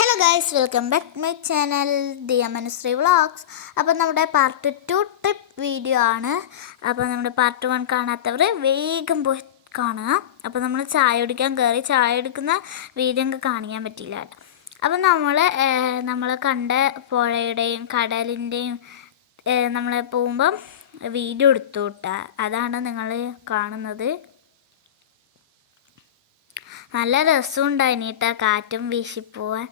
Hello guys, welcome back my channel Diya Manashree vlogs. അപ്പോൾ നമ്മുടെ part 2 trip video ആണ്. അപ്പോൾ നമ്മുടെ പാർട്ട് 1 കാണാത്തവർ വേഗം പോയി കാണുക. അപ്പോൾ നമ്മൾ ചായ കുടിക്കാൻ കയറി, ചായ എടുക്കുന്ന വീഡിയോ ഒക്കെ കാണിക്കാൻ പറ്റിയില്ല കേട്ടോ. അപ്പോൾ നമ്മൾ കണ്ട പുഴയുടെയും കടലിൻ്റെയും നമ്മൾ പോകുമ്പം വീഡിയോ എടുത്തു കേട്ടോ. അതാണ് നിങ്ങൾ കാണുന്നത്. നല്ല രസമുണ്ടായിന് കേട്ടോ, കാറ്റും വീശിപ്പോവാൻ.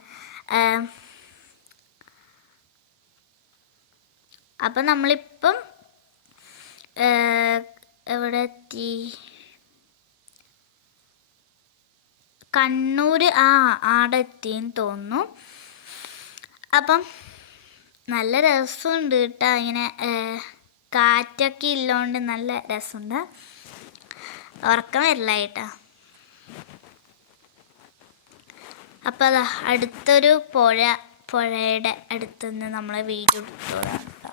അപ്പം നമ്മളിപ്പം എവിടെ എത്തി? കണ്ണൂർ ആടെ എത്തിയെന്ന് തോന്നുന്നു. അപ്പം നല്ല രസമുണ്ട് കേട്ടോ. ഇങ്ങനെ കാറ്റൊക്കെ ഇല്ലോണ്ട് നല്ല രസമുണ്ട്. ഉറക്കം വരില്ല കേട്ടോ. അപ്പോൾ അതാ അടുത്തൊരു പുഴയുടെ അടുത്തുനിന്ന് നമ്മളെ വീഡിയോ എടുത്തോളാം കേട്ടോ.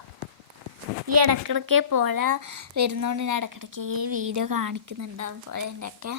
ഈ ഇടയ്ക്കിടയ്ക്ക് പുഴ വരുന്നതുകൊണ്ട് ഞാൻ ഇടയ്ക്കിടയ്ക്ക് ഈ വീഡിയോ കാണിക്കുന്നുണ്ടാവും പുഴേൻ്റെ ഒക്കെ.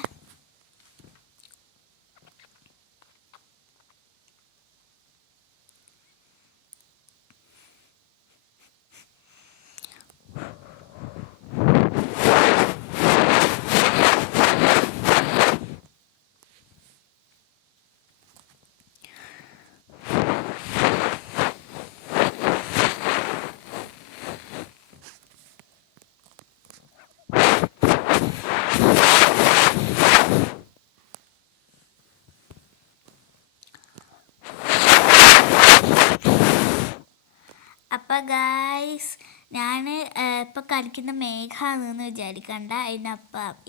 അപ്പം ഗായ്സ്, ഞാൻ ഇപ്പം കളിക്കുന്ന മേഘാണെന്ന് വിചാരിക്കണ്ട.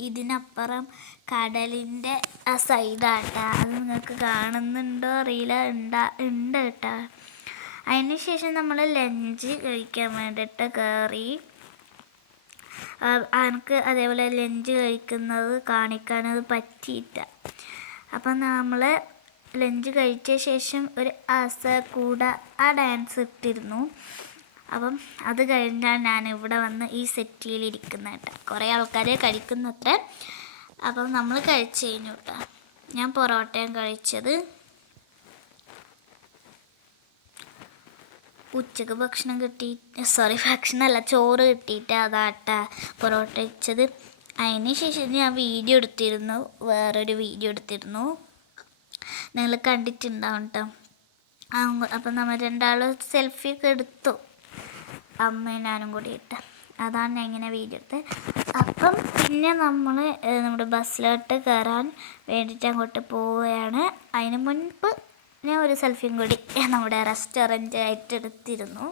ഇതിനപ്പുറം കടലിൻ്റെ ആ സൈഡാട്ടാ. അത് നിങ്ങൾക്ക് കാണുന്നുണ്ടോ അറിയില്ല. ഉണ്ട് കേട്ടോ. അതിന് ശേഷം നമ്മൾ ലഞ്ച് കഴിക്കാൻ വേണ്ടിയിട്ട് കയറി. എനിക്ക് അതേപോലെ ലഞ്ച് കഴിക്കുന്നത് കാണിക്കാനത് പറ്റിയില്ല. അപ്പം നമ്മൾ ലഞ്ച് കഴിച്ച ശേഷം ഒരു കൂട ഡാൻസ് ഇട്ടിരുന്നു. അപ്പം അത് കഴിഞ്ഞാൽ ഞാൻ ഇവിടെ വന്ന് ഈ സെറ്റിയിലിരിക്കുന്ന കേട്ടോ. കുറേ ആൾക്കാർ കഴിക്കുന്നത്ര. അപ്പം നമ്മൾ കഴിച്ച് കഴിഞ്ഞു കേട്ടോ. ഞാൻ പൊറോട്ടയും കഴിച്ചത്. ഉച്ചക്ക് ഭക്ഷണമല്ല, ചോറ് കിട്ടിയിട്ട് അതാട്ടാ പൊറോട്ട വെച്ചത്. അതിന് ശേഷം ഞാൻ വീഡിയോ എടുത്തിരുന്നു, വേറൊരു വീഡിയോ എടുത്തിരുന്നു. നിങ്ങൾ കണ്ടിട്ടുണ്ടാവും കേട്ടോ. അപ്പം നമ്മൾ രണ്ടാളും സെൽഫിയൊക്കെ എടുത്തു, അമ്മയും ഞാനും കൂടി ഇട്ട്. അതാണ് ഞാൻ ഇങ്ങനെ വീഡിയോ എടുത്തത്. അപ്പം പിന്നെ നമ്മൾ നമ്മുടെ ബസ്സിലോട്ട് കയറാൻ വേണ്ടിയിട്ട് അങ്ങോട്ട് പോവുകയാണ്. അതിന് മുൻപ് ഞാൻ ഒരു സെൽഫിയും കൂടി നമ്മുടെ റെസ്റ്റോറൻറ്റ് ആയിട്ട് എടുത്തിരുന്നു.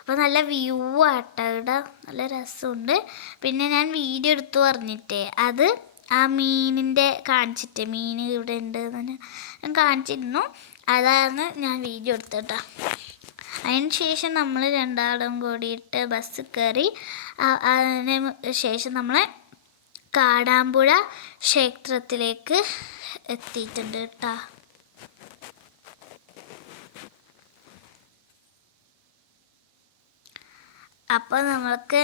അപ്പോൾ നല്ല വ്യൂ ആട്ടോ ഇവിടെ, നല്ല രസമുണ്ട്. പിന്നെ ഞാൻ വീഡിയോ എടുത്തു പറഞ്ഞിട്ടേ, അത് ആ മീനിൻ്റെ കാണിച്ചിട്ട്, മീൻ ഇവിടെ ഉണ്ട് എന്ന് ഞാൻ കാണിച്ചിരുന്നു. അതാണ് ഞാൻ വീഡിയോ എടുത്തിട്ടോ. അതിന് ശേഷം നമ്മൾ രണ്ടാളും കൂടിയിട്ട് ബസ് കയറി. അതിന് ശേഷം നമ്മൾ കാടാമ്പുഴ ക്ഷേത്രത്തിലേക്ക് എത്തിയിട്ടുണ്ട് കേട്ടോ. അപ്പോൾ നമ്മൾക്ക്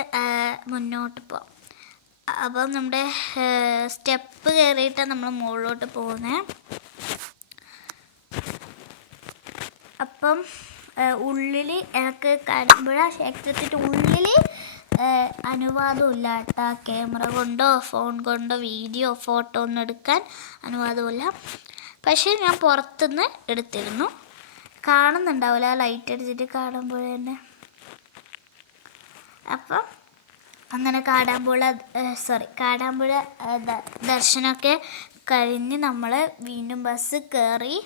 മുന്നോട്ട് പോകാം. അപ്പം നമ്മുടെ സ്റ്റെപ്പ് കയറിയിട്ടാണ് നമ്മൾ മുകളിലോട്ട് പോകുന്നത്. അപ്പം ഉള്ളിൽ എനിക്ക് കാടാമ്പുഴ ക്ഷേത്രത്തിൻ്റെ ഉള്ളിൽ അനുവാദമില്ല കേട്ടോ. ക്യാമറ കൊണ്ടോ ഫോൺ കൊണ്ടോ വീഡിയോ ഫോട്ടോ ഒന്നും എടുക്കാൻ അനുവാദമില്ല. പക്ഷേ ഞാൻ പുറത്തുനിന്ന് എടുത്തിരുന്നു. കാണുന്നുണ്ടാവില്ല, ലൈറ്റ് അടിച്ചിട്ട് കാടാമ്പുഴ തന്നെ. അപ്പം അങ്ങനെ കാടാമ്പുഴ ദർശനമൊക്കെ കഴിഞ്ഞ് നമ്മൾ വീണ്ടും ബസ് കയറി